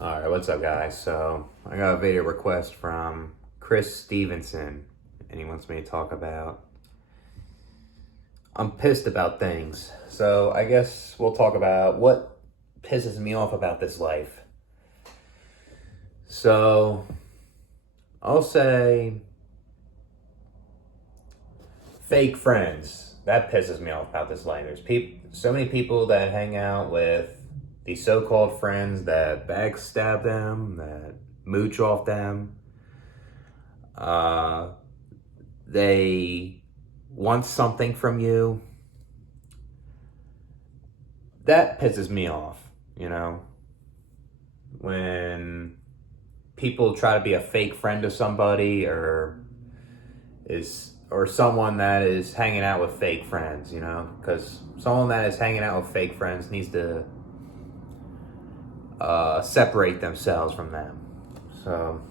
Alright, what's up, guys? So, I got a video request from Chris Stevenson, and he wants me to talk about I'm pissed about things. So, I guess we'll talk about what pisses me off about this life. So, I'll say fake friends. That pisses me off about this life. There's so many people that hang out with these so-called friends that backstab them, that mooch off them. Uh, they want something from you. That pisses me off, you know? When people try to be a fake friend to somebody or someone that is hanging out with fake friends, you know? Because someone that is hanging out with fake friends needs to separate themselves from them. So,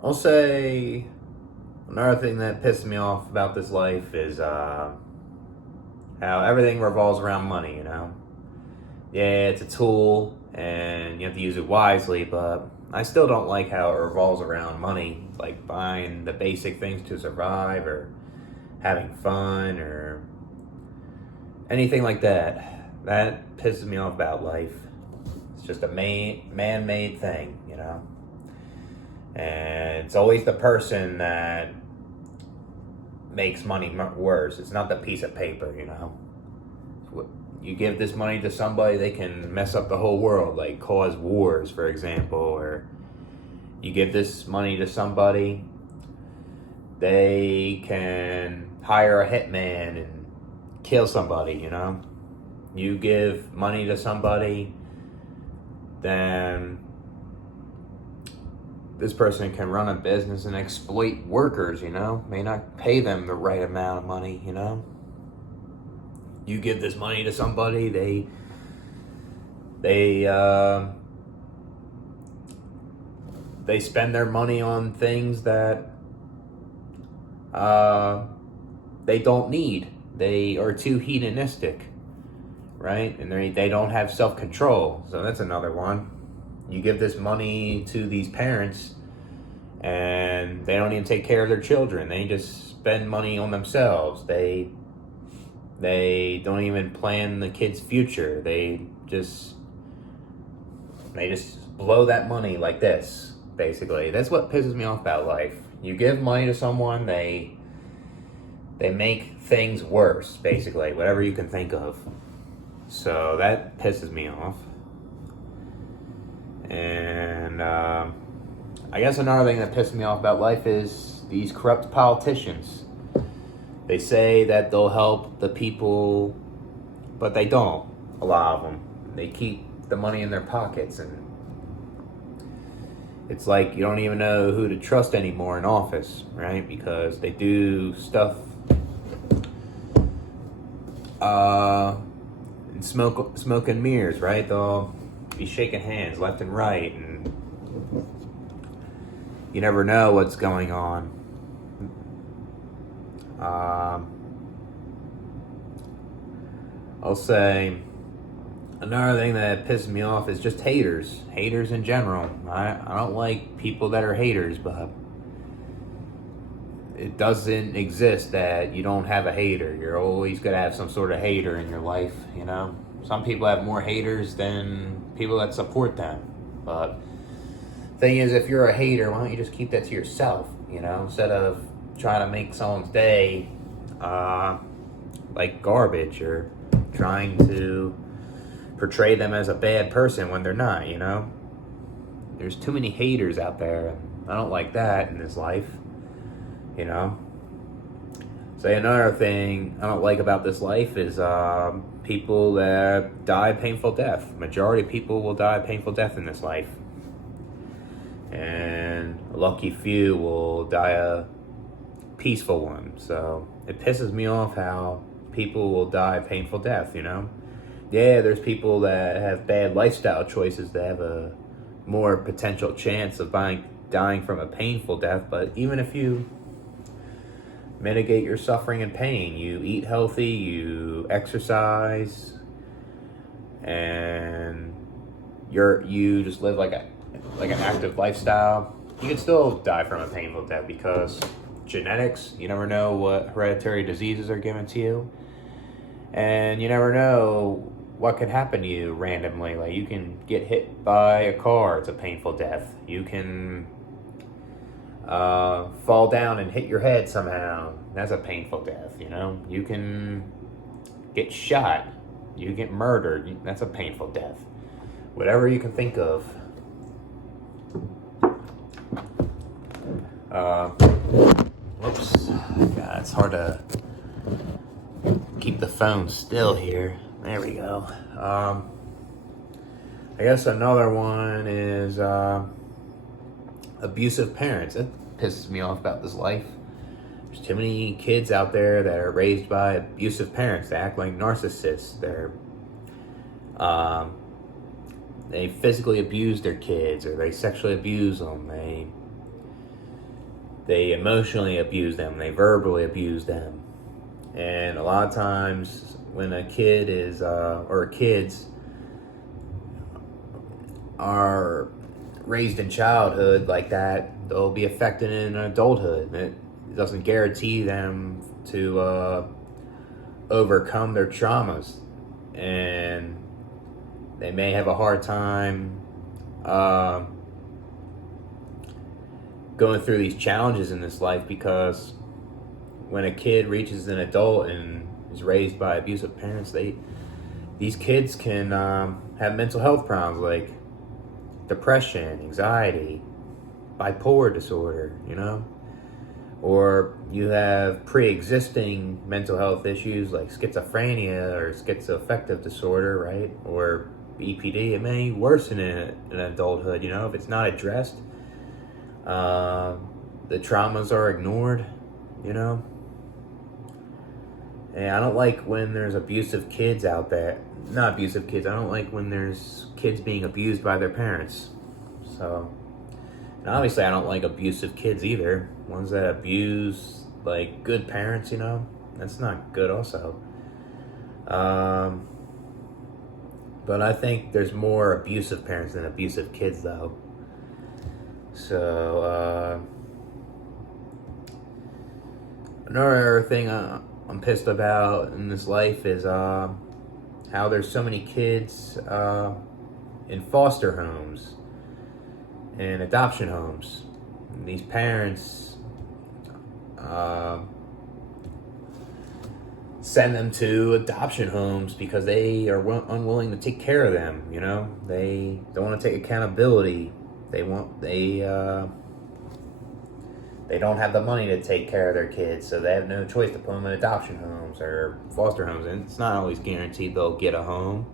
I'll say another thing that pisses me off about this life is how everything revolves around money, you know? Yeah, it's a tool and you have to use it wisely, but I still don't like how it revolves around money, like buying the basic things to survive or having fun or anything like that. That pisses me off about life. It's just a man-made thing, you know? And it's always the person that makes money worse. It's not the piece of paper, you know? You give this money to somebody, they can mess up the whole world, like cause wars, for example. Or you give this money to somebody, they can hire a hitman and kill somebody, you know? You give money to somebody, then this person can run a business and exploit workers, you know? May not pay them the right amount of money, you know? You give this money to somebody, they spend their money on things that they don't need. They are too hedonistic, right? And they don't have self-control. So that's another one. You give this money to these parents and they don't even take care of their children. They just spend money on themselves. They don't even plan the kid's future. They just blow that money like this, basically. That's what pisses me off about life. You give money to someone, they make things worse, basically, whatever you can think of. So that pisses me off. And I guess another thing that pisses me off about life is these corrupt politicians. They say that they'll help the people, but they don't, a lot of them. They keep the money in their pockets, and it's like you don't even know who to trust anymore in office, right? Because they do stuff and smoke and mirrors, right? They'll be shaking hands left and right, and you never know what's going on. I'll say another thing that pisses me off is just haters. Haters in general. I don't like people that are haters, but it doesn't exist that you don't have a hater. You're always going to have some sort of hater in your life, you know? Some people have more haters than people that support them. But thing is, if you're a hater, why don't you just keep that to yourself, you know? Instead of trying to make someone's day like garbage or trying to portray them as a bad person when they're not, you know? There's too many haters out there, and I don't like that in this life, you know? Say another thing I don't like about this life is people that die a painful death. Majority of people will die a painful death in this life. And a lucky few will die a peaceful one. So it pisses me off how people will die a painful death, you know? Yeah, there's people that have bad lifestyle choices that have a more potential chance of dying from a painful death, but even if you mitigate your suffering and pain, you eat healthy, you exercise, and you just live like an active lifestyle, you can still die from a painful death because genetics, you never know what hereditary diseases are given to you. And you never know what could happen to you randomly. Like, you can get hit by a car, it's a painful death. You can fall down and hit your head somehow, that's a painful death, you know? You can get shot, you get murdered, that's a painful death. Whatever you can think of. Whoops. God, it's hard to keep the phone still here. There we go. I guess another one is abusive parents. That pisses me off about this life. There's too many kids out there that are raised by abusive parents. They act like narcissists. They physically abuse their kids, or they sexually abuse them. They emotionally abuse them. They verbally abuse them. And a lot of times when a kid is, or kids are raised in childhood like that, they'll be affected in adulthood. It doesn't guarantee them to overcome their traumas. And they may have a hard time going through these challenges in this life, because when a kid reaches an adult and is raised by abusive parents, these kids can have mental health problems like depression, anxiety, bipolar disorder, you know? Or you have pre-existing mental health issues like schizophrenia or schizoaffective disorder, right? Or EPD. It may worsen in adulthood, you know, if it's not addressed. The traumas are ignored, you know? And I don't like when there's abusive kids out there. Not abusive kids. I don't like when there's kids being abused by their parents. So, and obviously I don't like abusive kids either. Ones that abuse, like, good parents, you know? That's not good also. But I think there's more abusive parents than abusive kids, though. So, another thing I'm pissed about in this life is how there's so many kids in foster homes and adoption homes. And these parents send them to adoption homes because they are unwilling to take care of them, you know? They don't want to take accountability. They don't have the money to take care of their kids, so they have no choice to put them in adoption homes or foster homes. And it's not always guaranteed they'll get a home.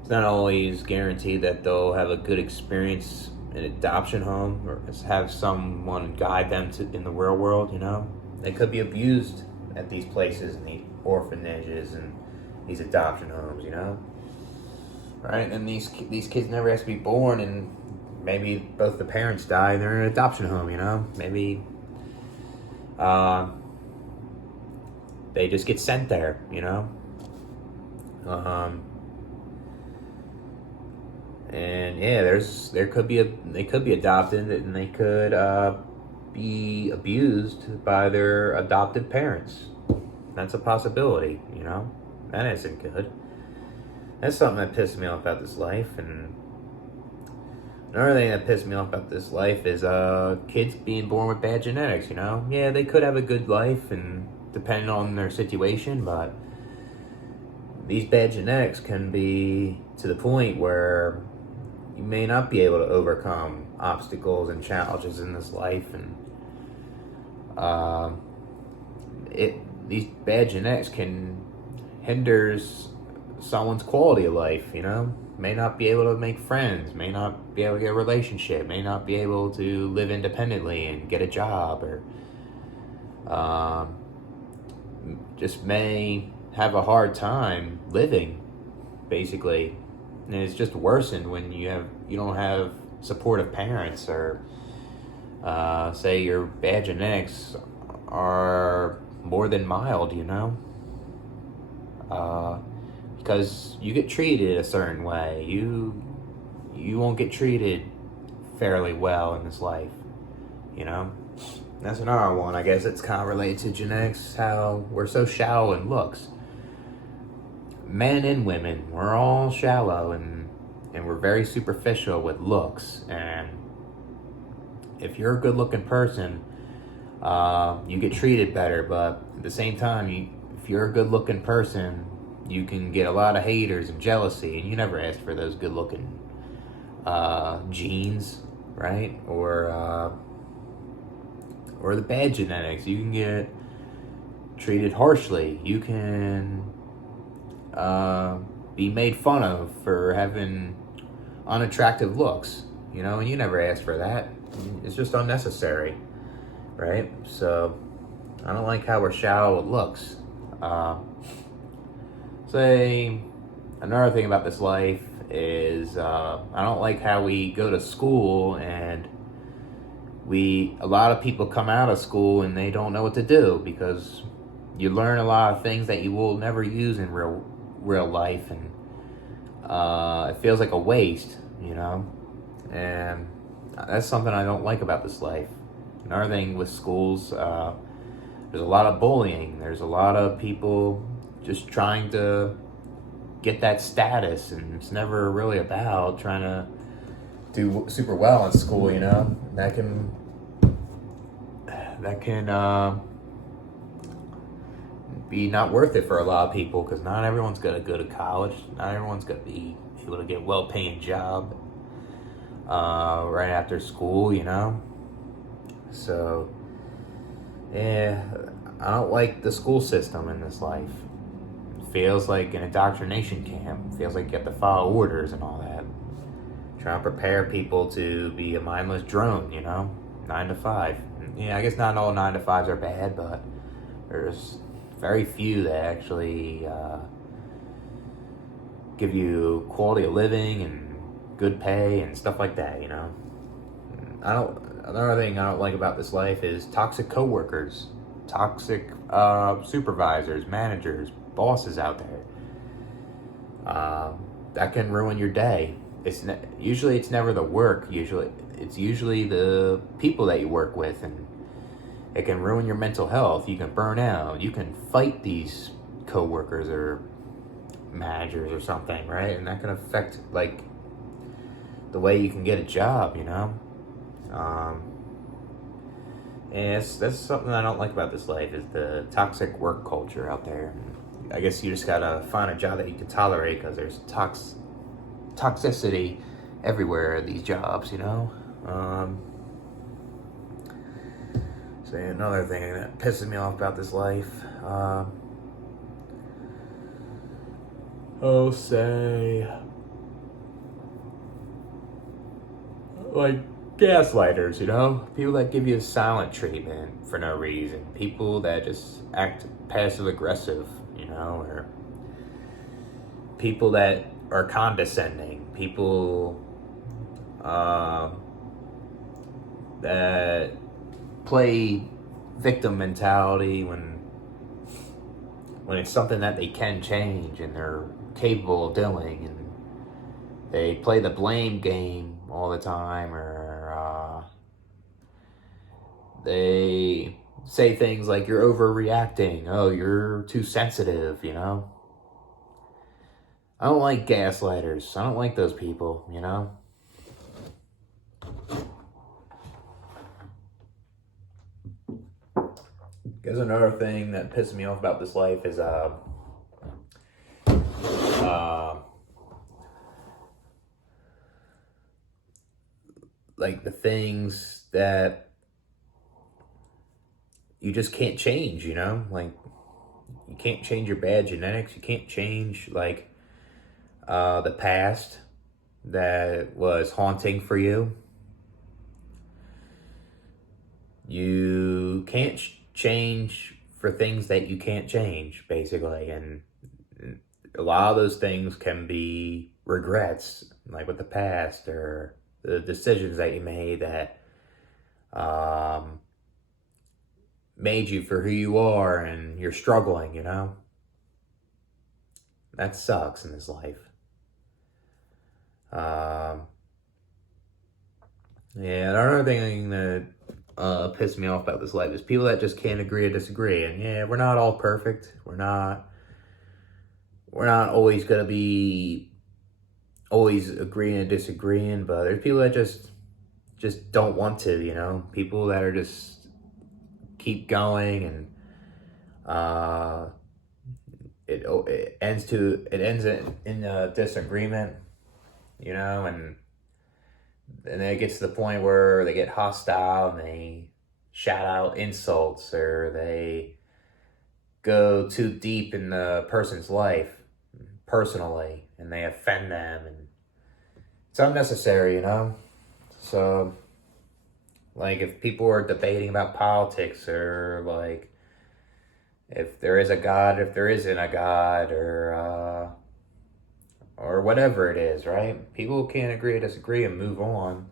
It's not always guaranteed that they'll have a good experience in adoption home or have someone guide them in the real world, you know? They could be abused at these places, in the orphanages and these adoption homes, you know? Right? And these kids never have to be born, and maybe both the parents die and they're in an adoption home, you know? Maybe they just get sent there, you know? And yeah, they could be adopted, and they could be abused by their adopted parents. That's a possibility, you know? That isn't good. That's something that pissed me off about this life. And another thing that pissed me off about this life is kids being born with bad genetics, you know? Yeah, they could have a good life, and depending on their situation, but these bad genetics can be to the point where you may not be able to overcome obstacles and challenges in this life, and these bad genetics can hinder someone's quality of life, you know? May not be able to make friends, may not be able to get a relationship, may not be able to live independently and get a job, or just may have a hard time living, basically. And it's just worsened when you don't have supportive parents, or say your bad genetics are more than mild, you know? Because you get treated a certain way. You you won't get treated fairly well in this life, you know? That's another one. I guess it's kind of related to genetics, how we're so shallow in looks. Men and women, we're all shallow and we're very superficial with looks. And if you're a good looking person, you get treated better. But at the same time, if you're a good looking person, you can get a lot of haters and jealousy. And you never asked for those good looking genes, right? Or the bad genetics. You can get treated harshly. You can be made fun of for having unattractive looks, and you never asked for that. It's just unnecessary, right? So I don't like how we're shallow with looks. Say another thing about this life is I don't like how we go to school and a lot of people come out of school and they don't know what to do, because you learn a lot of things that you will never use in real life, and it feels like a waste, and that's something I don't like about this life. Another thing with schools, there's a lot of bullying. There's a lot of people just trying to get that status, and it's never really about trying to do super well in school. That can be not worth it for a lot of people, because not everyone's going to go to college. Not everyone's going to be able to get a well-paying job right after school, So, yeah, I don't like the school system in this life. It feels like an indoctrination camp. It feels like you have to follow orders and all that. Trying to prepare people to be a mindless drone, 9 to 5. Yeah, I guess not all 9 to 5s are bad, but there's very few that actually give you quality of living and good pay and stuff like that, Another thing I don't like about this life is toxic coworkers, toxic supervisors, managers, bosses out there. That can ruin your day. Usually it's never the work. It's usually the people that you work with, and it can ruin your mental health. You can burn out. You can fight these coworkers or managers or something, right? And that can affect the way you can get a job, and that's something I don't like about this life, is the toxic work culture out there. I guess you just gotta find a job that you can tolerate, because there's toxicity everywhere in these jobs, Say another thing that pisses me off about this life. Say gaslighters, people that give you silent treatment for no reason, people that just act passive aggressive, or people that are condescending, people that play victim mentality when it's something that they can change and they're capable of doing, and they play the blame game all the time, or they say things like, you're overreacting, oh, you're too sensitive, I don't like gaslighters. I don't like those people, Guess another thing that pisses me off about this life is the things that you just can't change, you can't change your bad genetics. You can't change the past that was haunting for you. You can't change for things that you can't change, basically. And a lot of those things can be regrets, with the past, or the decisions that you made that made you for who you are, and you're struggling, That sucks in this life. Yeah, another thing that pissed me off about this life is people that just can't agree to disagree. And yeah, we're not all perfect. We're not always gonna be always agreeing and disagreeing, but there's people that just don't want to, people that are just keep going, and uh it ends in a disagreement, and then it gets to the point where they get hostile and they shout out insults, or they go too deep in the person's life personally, and they offend them, and it's unnecessary, So, like, if people are debating about politics, or like if there is a God, if there isn't a God, or whatever it is, right? People can't agree to disagree and move on.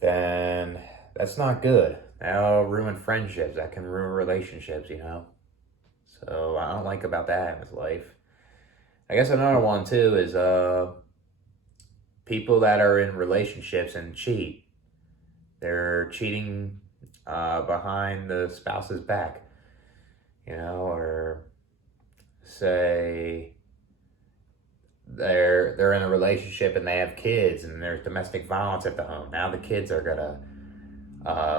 Then that's not good. That'll ruin friendships. That can ruin relationships. So I don't like about that in his life. I guess another one too is people that are in relationships and cheat. They're cheating behind the spouse's back, or say they're in a relationship and they have kids and there's domestic violence at the home. Now the kids are gonna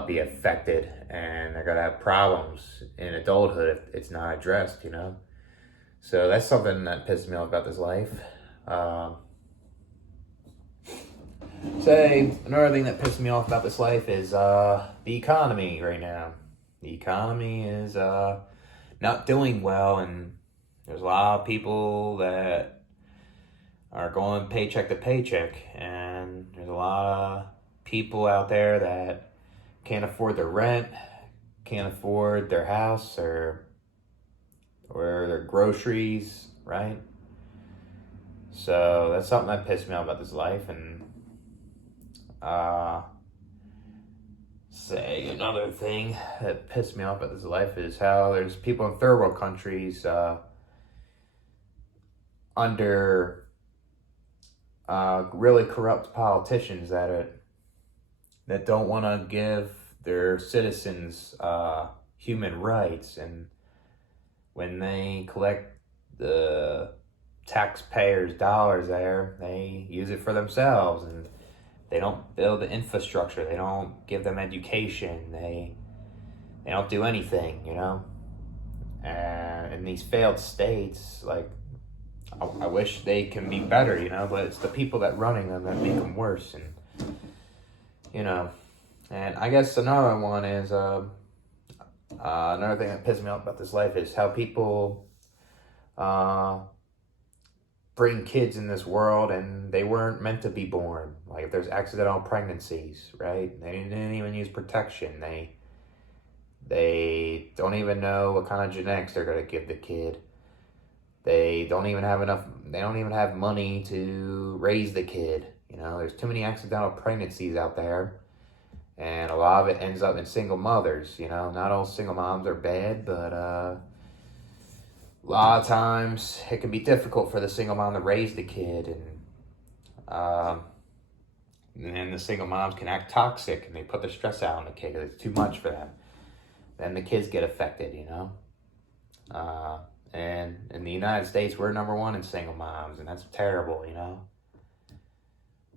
be affected, and they're gonna have problems in adulthood if it's not addressed. So that's something that pisses me off about this life. Say another thing that pisses me off about this life is the economy right now. The economy is not doing well, and there's a lot of people that are going paycheck to paycheck, and there's a lot of people out there that can't afford their rent, can't afford their house, or their groceries, right? So that's something that pissed me off about this life. And say another thing that pissed me off about this life is how there's people in third world countries under really corrupt politicians that don't want to give their citizens human rights, and when they collect the taxpayers' dollars there, they use it for themselves, and they don't build the infrastructure, they don't give them education, they don't do anything. And in these failed states, like, I wish they can be better, but it's the people that running them that make them worse. And I guess another one is another thing that pisses me off about this life is how people bring kids in this world and they weren't meant to be born. Like, if there's accidental pregnancies, right? They didn't even use protection. They don't even know what kind of genetics they're going to give the kid. They don't even have money to raise the kid. There's too many accidental pregnancies out there, and a lot of it ends up in single mothers. Not all single moms are bad, but a lot of times it can be difficult for the single mom to raise the kid, and then the single moms can act toxic, and they put the stress out on the kid because it's too much for them. Then the kids get affected. And in the United States, we're number one in single moms, and that's terrible.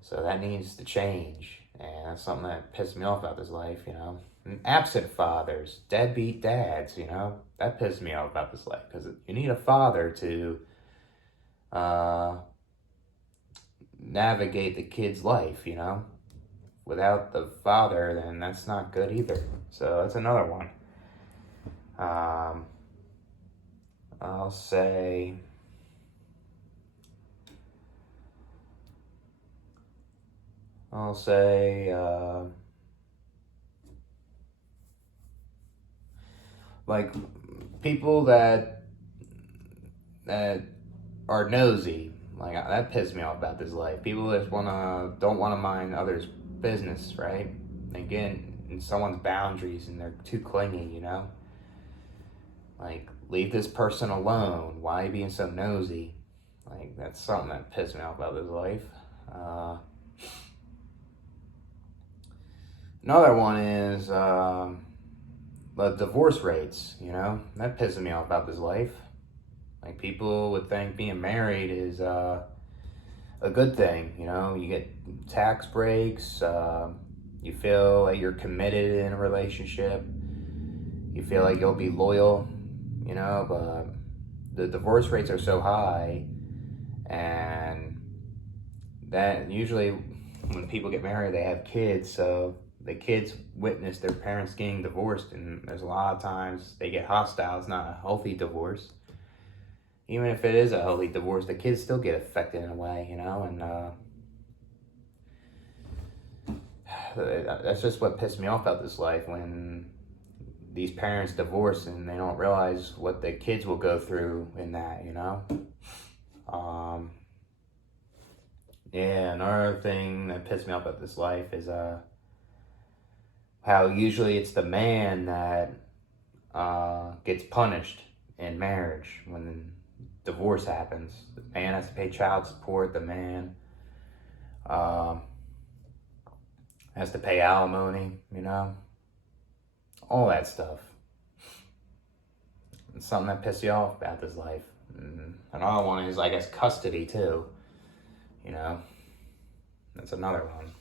So that needs to change, and that's something that pissed me off about this life. And absent fathers, deadbeat dads, that pissed me off about this life, because you need a father to navigate the kid's life. Without the father, then that's not good either. So that's another one. I'll say like, people that are nosy, like, that pisses me off about this life. People that don't wanna mind others' business, right? Again, in someone's boundaries, and they're too clingy. Like, leave this person alone. Why are you being so nosy? Like, that's something that pissed me off about this life. Another one is the divorce rates, that pisses me off about this life. Like, people would think being married is a good thing, you get tax breaks, you feel like you're committed in a relationship, you feel like you'll be loyal, but the divorce rates are so high, and that usually when people get married, they have kids, so the kids witness their parents getting divorced, and there's a lot of times they get hostile. It's not a healthy divorce. Even if it is a healthy divorce, the kids still get affected in a way, and that's just what pissed me off about this life, when these parents divorce and they don't realize what the kids will go through in that, Yeah, another thing that pissed me off about this life is how usually it's the man that gets punished in marriage when divorce happens. The man has to pay child support. The man has to pay alimony. All that stuff. It's something that pisses you off about this life. And another one is, I guess, custody too. That's another one.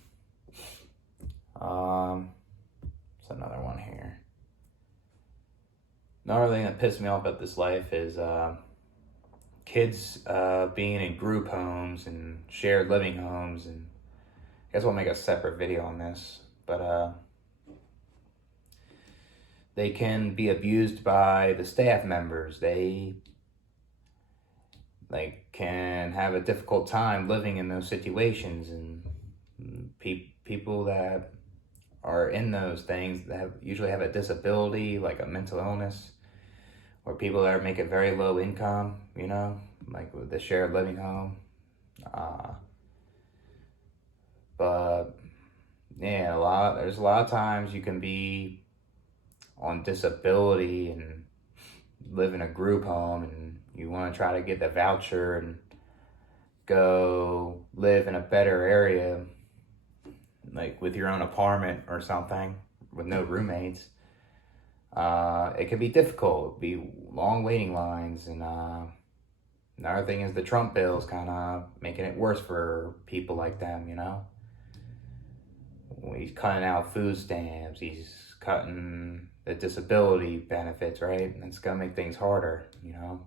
It's another one here. Another thing that pissed me off about this life is kids being in group homes and shared living homes, and I guess we'll make a separate video on this, but they can be abused by the staff members. They can have a difficult time living in those situations, and people that are in those things that usually have a disability, like a mental illness, or people that are making very low income, like with the shared living home. But yeah, there's a lot of times you can be on disability and live in a group home, and you want to try to get the voucher and go live in a better area, like with your own apartment or something with no roommates. It can be difficult, be long waiting lines, and another thing is the Trump bill is kind of making it worse for people like them, He's cutting out food stamps, he's cutting the disability benefits, right? And it's gonna make things harder, Yeah.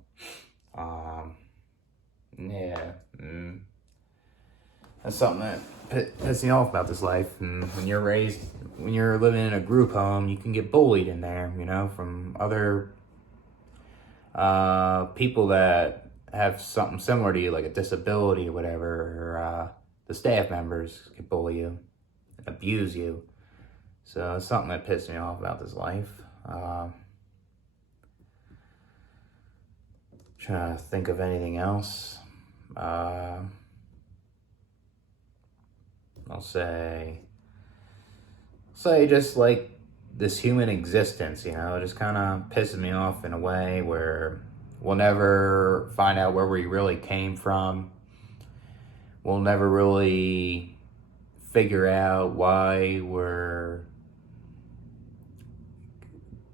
That's something that pisses me off about this life. And when you're living in a group home, you can get bullied in there, from other people that have something similar to you, like a disability or whatever, or the staff members can bully you and abuse you. So it's something that pissed me off about this life. Trying to think of anything else. I'll say just like this human existence, it just kind of pisses me off in a way where we'll never find out where we really came from. We'll never really figure out why we're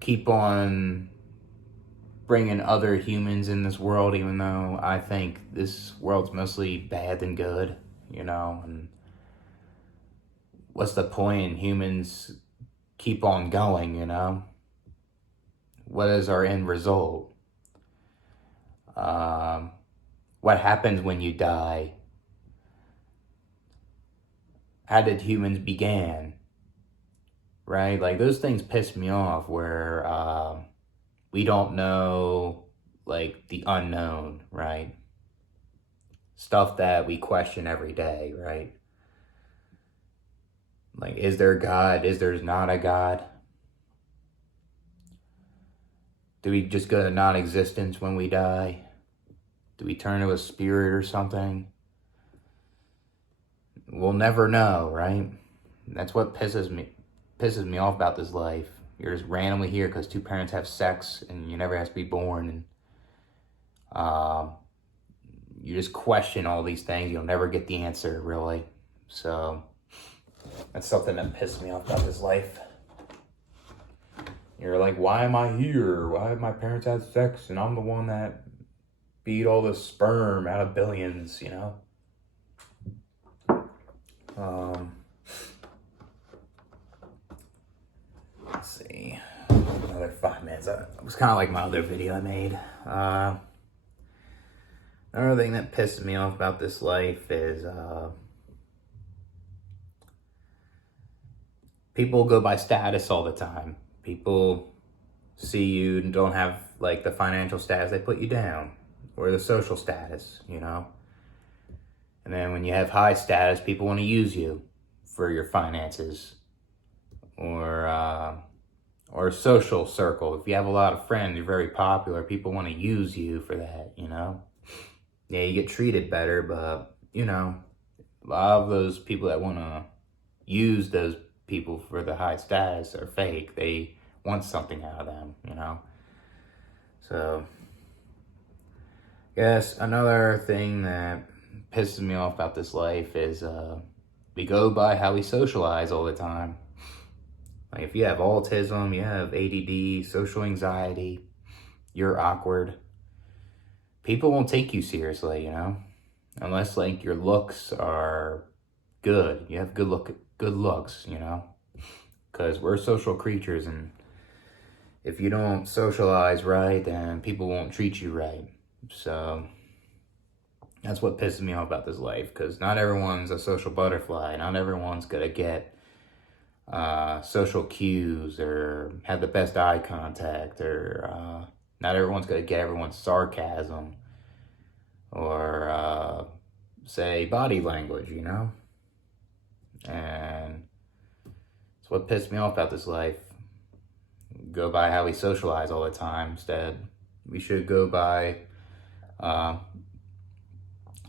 keep on bringing other humans in this world, even though I think this world's mostly bad than good, and what's the point in humans keep on going, What is our end result? What happens when you die? How did humans begin? Right? Like, those things piss me off, where we don't know, like, the unknown, right? Stuff that we question every day, right? Like, is there a God? Is there not a God? Do we just go to non-existence when we die? Do we turn to a spirit or something? We'll never know, right? That's what pisses me off about this life. You're just randomly here because two parents have sex and you never have to be born, and you just question all these things. You'll never get the answer, really. So That's something that pissed me off about this life. You're like, why am I here? Why have my parents had sex and I'm the one that beat all the sperm out of billions, you know? Let's see. Another 5 minutes. It was kind of like my other video I made. Another thing that pisses me off about this life is people go by status all the time. People see you and don't have like the financial status, they put you down, or the social status, you know. And then when you have high status, people want to use you for your finances, or social circle. If you have a lot of friends, you're very popular, people want to use you for that, you know. Yeah, you get treated better, but you know, a lot of those people that want to use those people for the high status are fake. They want something out of them, you know. So, yes, another thing that pisses me off about this life is we go by how we socialize all the time. Like if you have autism, you have ADD, social anxiety, you're awkward, people won't take you seriously, you know, unless like your looks are good. You have good looks, you know, because we're social creatures, and if you don't socialize right, then people won't treat you right. So that's what pisses me off about this life, because not everyone's a social butterfly. Not everyone's gonna get social cues or have the best eye contact, or not everyone's gonna get everyone's sarcasm or say body language, you know. And it's what pissed me off about this life. Go by how we socialize all the time. Instead, we should go by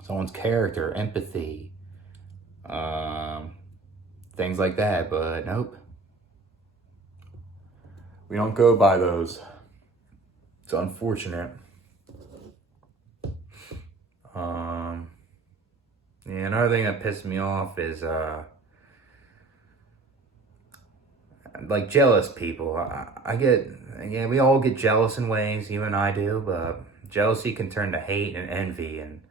someone's character, empathy, things like that. But nope, we don't go by those. It's unfortunate. Yeah, another thing that pissed me off is like jealous people. I get, yeah, we all get jealous in ways, even I do, but jealousy can turn to hate and envy, and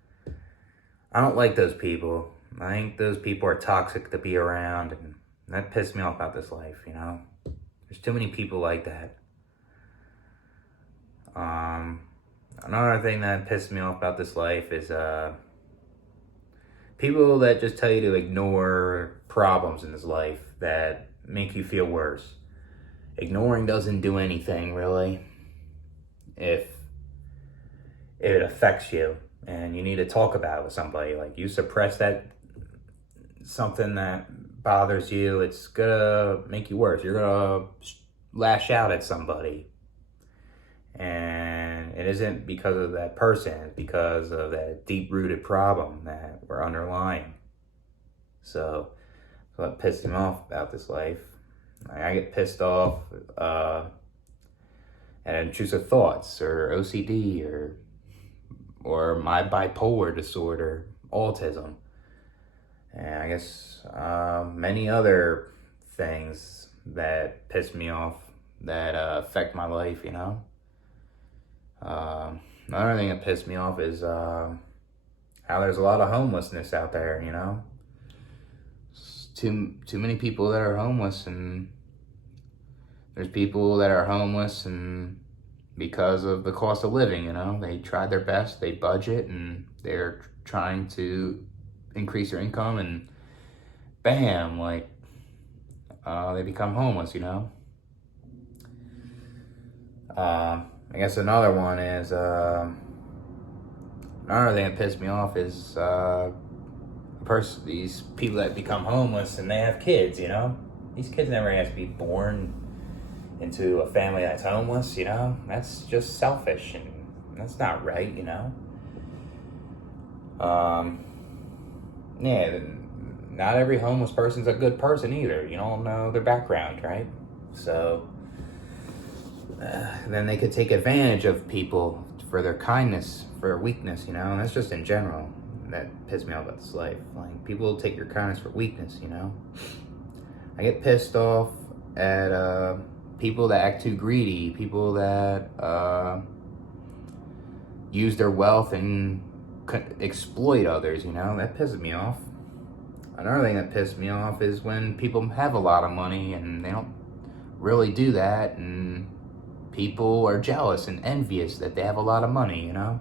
I don't like those people. I think those people are toxic to be around, and that pissed me off about this life, you know. There's too many people like that. Another thing that pissed me off about this life is people that just tell you to ignore problems in this life that make you feel worse. Ignoring doesn't do anything, really, if it affects you and you need to talk about it with somebody. Like, you suppress that, something that bothers you, it's gonna make you worse. You're gonna lash out at somebody, and it isn't because of that person, it's because of that deep-rooted problem that we're underlying. So what pissed me off about this life, I get pissed off at intrusive thoughts, or OCD, or my bipolar disorder, autism, and I guess many other things that piss me off that affect my life, you know. Another thing that pissed me off is how there's a lot of homelessness out there, you know. Too many people that are homeless, and there's people that are homeless and because of the cost of living, you know, they tried their best, they budget, and they're trying to increase their income, and bam, like they become homeless, you know. I guess another one is another thing that pissed me off is these people that become homeless and they have kids, you know. These kids never have to be born into a family that's homeless, you know. That's just selfish, and that's not right, you know. Yeah, not every homeless person's a good person either. You don't know their background, right? So then they could take advantage of people for their kindness, for their weakness, you know. And that's just in general that pissed me off about this life. Like, people take your kindness for weakness, you know. I get pissed off at people that act too greedy, people that use their wealth and exploit others, you know? That pisses me off. Another thing that pisses me off is when people have a lot of money and they don't really do that, and people are jealous and envious that they have a lot of money, you know?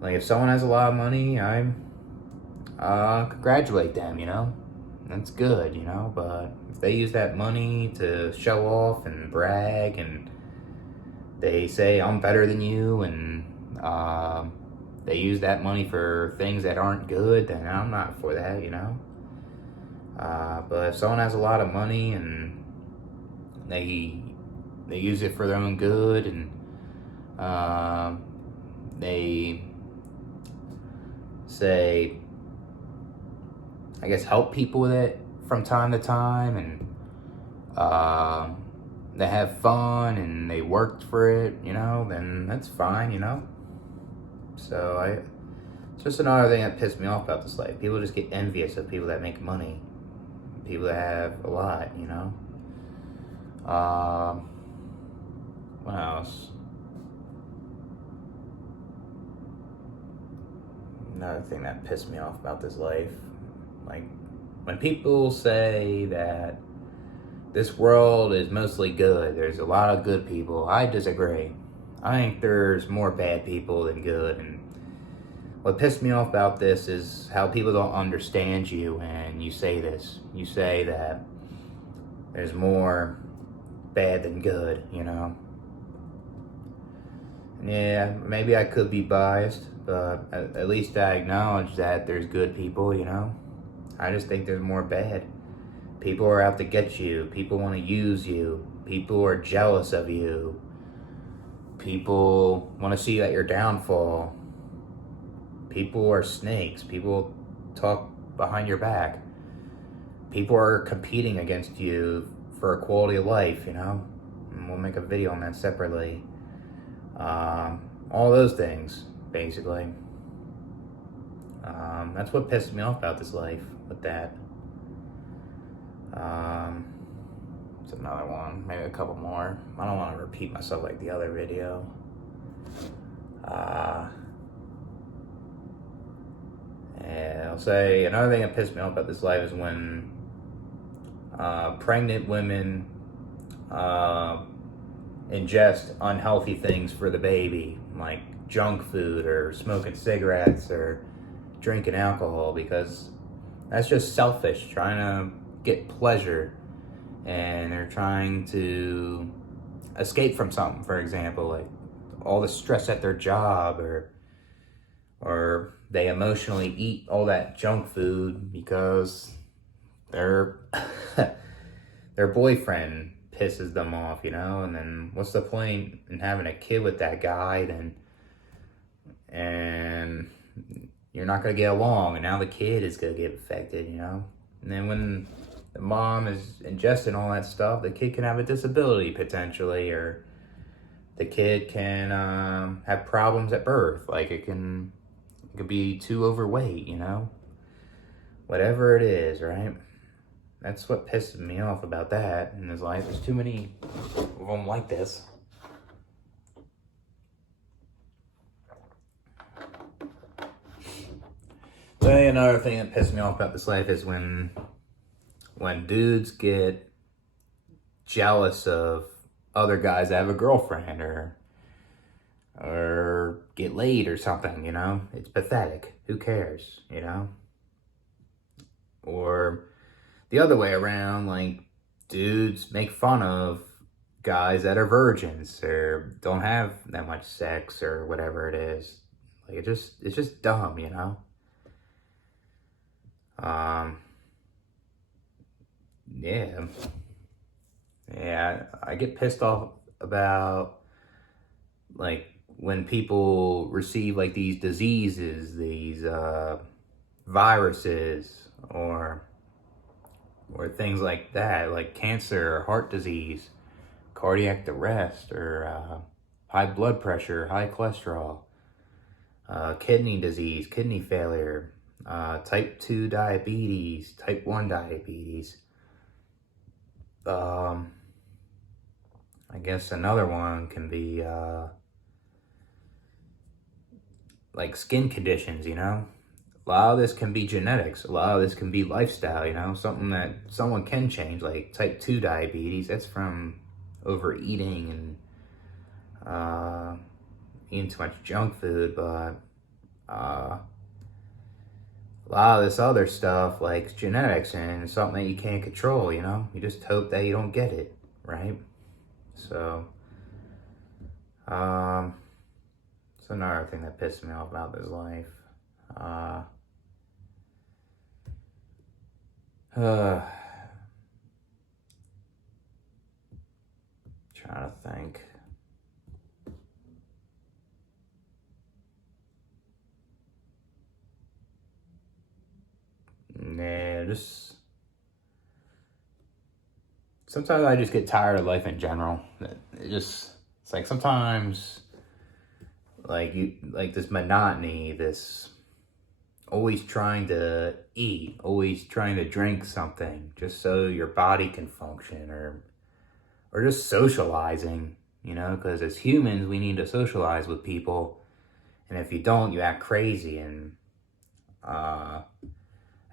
Like, if someone has a lot of money, I congratulate them, you know? That's good, you know? But if they use that money to show off and brag, and they say, I'm better than you, and they use that money for things that aren't good, then I'm not for that, you know? But if someone has a lot of money and they use it for their own good, and they say, I guess, help people with it from time to time, and they have fun and they worked for it, you know, then that's fine, you know? So it's just another thing that pissed me off about this life. People just get envious of people that make money, people that have a lot, you know? What else? Another thing that pissed me off about this life, like, when people say that this world is mostly good, there's a lot of good people, I disagree. I think there's more bad people than good, and what pissed me off about this is how people don't understand you when you say this. You say that there's more bad than good, you know? Yeah, maybe I could be biased, but at least I acknowledge that there's good people, you know? I just think there's more bad. People are out to get you. People want to use you. People are jealous of you. People want to see that your downfall. People are snakes. People talk behind your back. People are competing against you for a quality of life, you know? And we'll make a video on that separately. All those things, basically. That's what pissed me off about this life, with that. It's another one, maybe a couple more. I don't want to repeat myself like the other video. And I'll say another thing that pissed me off about this life is when pregnant women ingest unhealthy things for the baby, like junk food or smoking cigarettes or drinking alcohol, because that's just selfish, trying to get pleasure, and they're trying to escape from something, for example, like all the stress at their job, or they emotionally eat all that junk food because their their boyfriend pisses them off, you know? And then what's the point in having a kid with that guy then? And you're not gonna get along, and now the kid is gonna get affected, you know? And then when the mom is ingesting all that stuff, the kid can have a disability potentially, or the kid can have problems at birth. Like it could be too overweight, you know? Whatever it is, right? That's what pisses me off about that in his life. There's too many of them like this. So another thing that pisses me off about this life is when dudes get jealous of other guys that have a girlfriend, or get laid or something, you know? It's pathetic. Who cares, you know? Or the other way around, like, dudes make fun of guys that are virgins or don't have that much sex or whatever it is. Like, it's just dumb, you know? Yeah, I get pissed off about, like, when people receive, like, these diseases, these viruses, or things like that, like cancer, or heart disease, cardiac arrest, or high blood pressure, high cholesterol, kidney disease, kidney failure, type 2 diabetes, type 1 diabetes. I guess another one can be like skin conditions, you know? A lot of this can be genetics. A lot of this can be lifestyle, you know? Something that someone can change, like type 2 diabetes. That's from overeating and eating too much junk food. But a lot of this other stuff, like genetics, and something that you can't control, you know? You just hope that you don't get it, right? So, it's another thing that pissed me off about this life. Trying to think. Nah, just sometimes I just get tired of life in general. It's like sometimes like this monotony, this always trying to eat, always trying to drink something just so your body can function, or just socializing, you know, because as humans we need to socialize with people, and if you don't, you act crazy. And I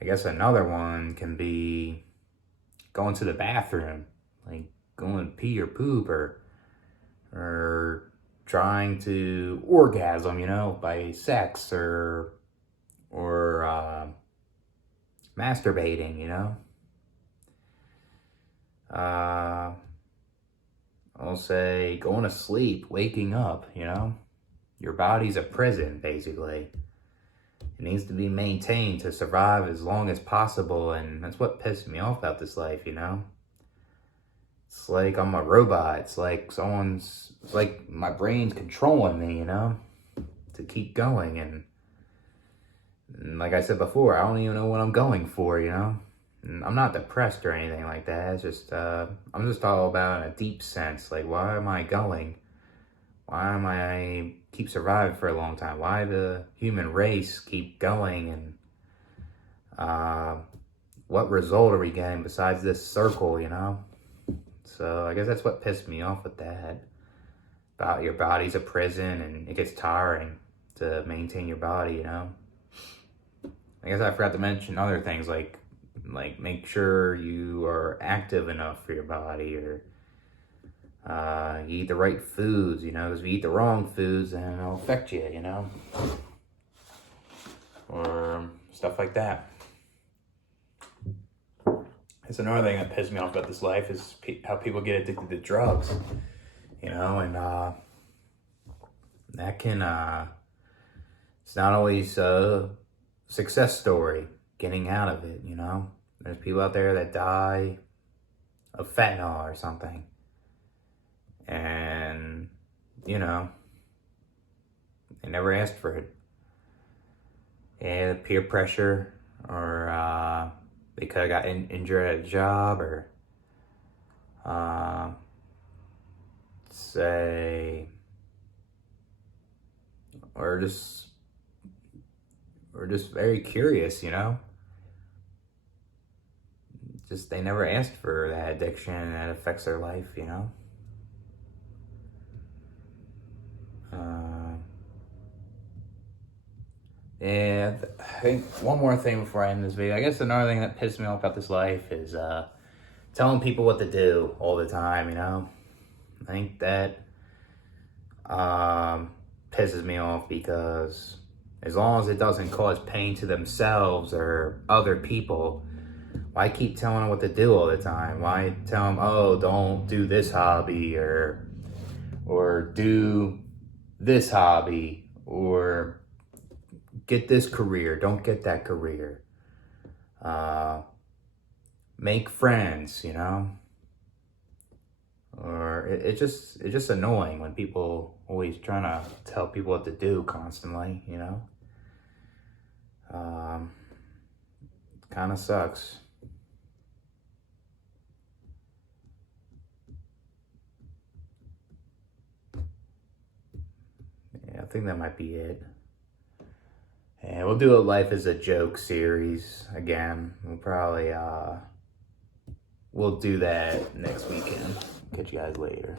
guess another one can be going to the bathroom, like going to pee or poop, or trying to orgasm, you know, by sex, or masturbating, you know. I'll say going to sleep, waking up, you know. Your body's a prison, basically. It needs to be maintained to survive as long as possible, and that's what pissed me off about this life, you know? It's like I'm a robot. It's like my brain's controlling me, you know? To keep going, and like I said before, I don't even know what I'm going for, you know? And I'm not depressed or anything like that. It's just, I'm just all about in a deep sense. Like, why am I going? Why am I keep surviving for a long time? Why the human race keep going? And what result are we getting besides this circle, you know? So I guess that's what pissed me off with that. About your body's a prison and it gets tiring to maintain your body, you know? I guess I forgot to mention other things like make sure you are active enough for your body, or you eat the right foods, you know, because if you eat the wrong foods, then it'll affect you, you know, or stuff like that. It's another thing that pisses me off about this life is how people get addicted to drugs, you know, and that can, it's not always a success story getting out of it, you know. There's people out there that die of fentanyl or something. And, you know, they never asked for it. Yeah, peer pressure, or they could have got injured at a job, or say, or just very curious, you know. Just they never asked for that addiction, and that affects their life, you know. Yeah, I think one more thing before I end this video. I guess another thing that pissed me off about this life is telling people what to do all the time, you know? I think that pisses me off, because as long as it doesn't cause pain to themselves or other people, why keep telling them what to do all the time? Why tell them, oh, don't do this hobby, or do this hobby, or get this career, don't get that career. Make friends, you know? Or it's just annoying when people always trying to tell people what to do constantly, you know? Kind of sucks. Yeah, I think that might be it. And we'll do a Life is a Joke series again. We'll probably, we'll do that next weekend. Catch you guys later.